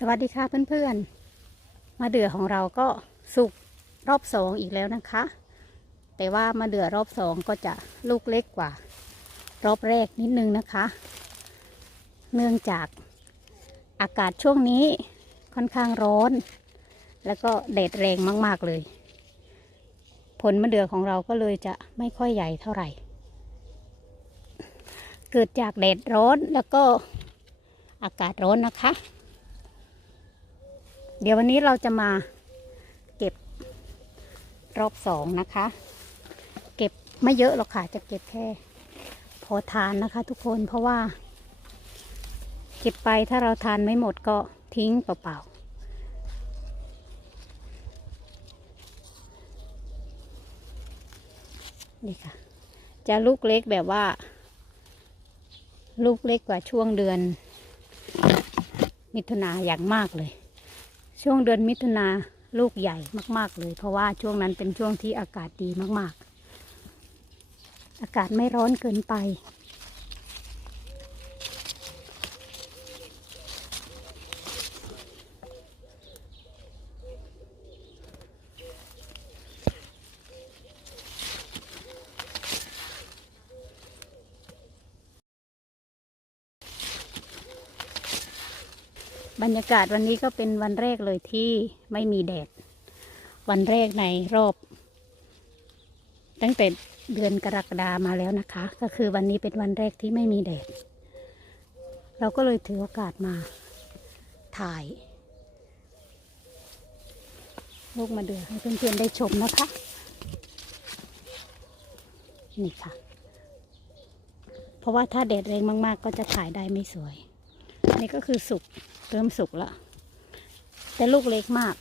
สวัสดีค่ะเพื่อนๆ มาเดือของเราก็สุกรอบสองอีกแล้วนะคะ แต่ว่ามาเดือรอบสองก็จะลูกเล็กกว่า รอบแรกนิดนึงนะคะ เนื่องจากอากาศช่วงนี้ค่อนข้างร้อน แล้วก็แดดแรงมาก ๆ เลย ผลมะเดื่อของเราก็เลยจะไม่ค่อยใหญ่เท่าไหร่ เกิดจากแดดร้อนแล้วก็อากาศร้อนนะคะ เดี๋ยววันนี้เราจะมาเก็บรอบสองนะคะ เก็บไม่เยอะหรอกค่ะ จะเก็บแค่ อทานนะคะทุกคนเพราะว่า เก็บไปถ้าเราทานไม่หมดก็ทิ้งเปล่าๆนี่ค่ะ จะลูกเล็กแบบว่า ลูกเล็กกว่าช่วงเดือน มิถุนาอย่างมากเลย ช่วงเดือนมิถุนาลูกใหญ่มาก ๆ เลย เพราะว่าช่วงนั้นเป็นช่วงที่อากาศดีมาก ๆ อากาศไม่ร้อนเกินไป บรรยากาศวันนี้ก็เป็นวันแรกเลยที่ไม่มีแดด วันแรกในรอบ ตั้งแต่เดือนกรกฎามาแล้วนะคะ ก็คือวันนี้เป็นวันแรกที่ไม่มีแดด เราก็เลยถือโอกาสมาถ่ายลูกมาเดือให้เพื่อนๆได้ชมนะคะ นี่ค่ะ เพราะว่าถ้าแดดแรงมาก ๆ ก็จะถ่ายได้ไม่สวย นี่ก็คือสุกเริ่มสุกแล้วแต่ลูกเล็กมาก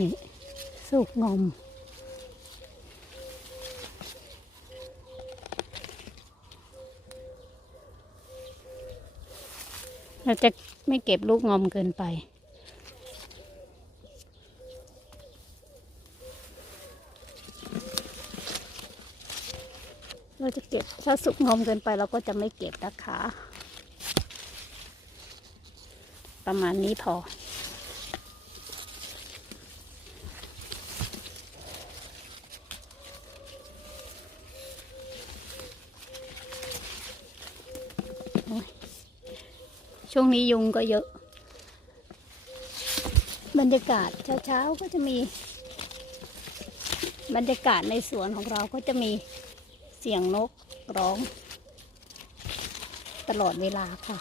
นี่ สุกงอมเราจะไม่เก็บลูกงอมเกินไป เราจะเก็บถ้าสุกงอมเกินไปเราก็จะไม่เก็บนะคะ ประมาณนี้พอ ช่วงนี้ยุงก็เยอะ บรรยากาศเช้าๆก็จะมี บรรยากาศในสวนของเราก็จะมีเสียงนกร้อง ตลอดเวลาค่ะ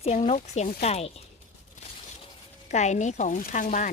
เสียงนกเสียงไก่ ไก่นี้ของข้างบ้าน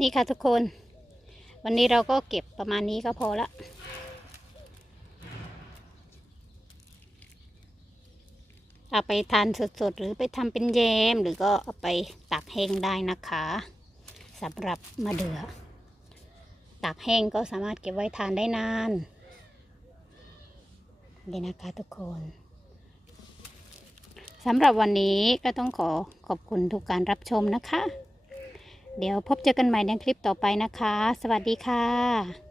นี่ค่ะทุกคน วันนี้เราก็เก็บประมาณนี้ก็พอละเอาไปทานสดๆ หรือไปทำเป็นแยม หรือก็เอาไปตากแห้งได้นะคะสำหรับมะเดือ่อตากแห้งก็สามารถเก็บไว้ทานได้นานนี่นะคะทุกคนสำหรับวันนี้ก็ต้องขอขอบคุณทุกการรับชมนะคะ เดี๋ยวพบเจอกันใหม่ในคลิปต่อไปนะคะ สวัสดีค่ะ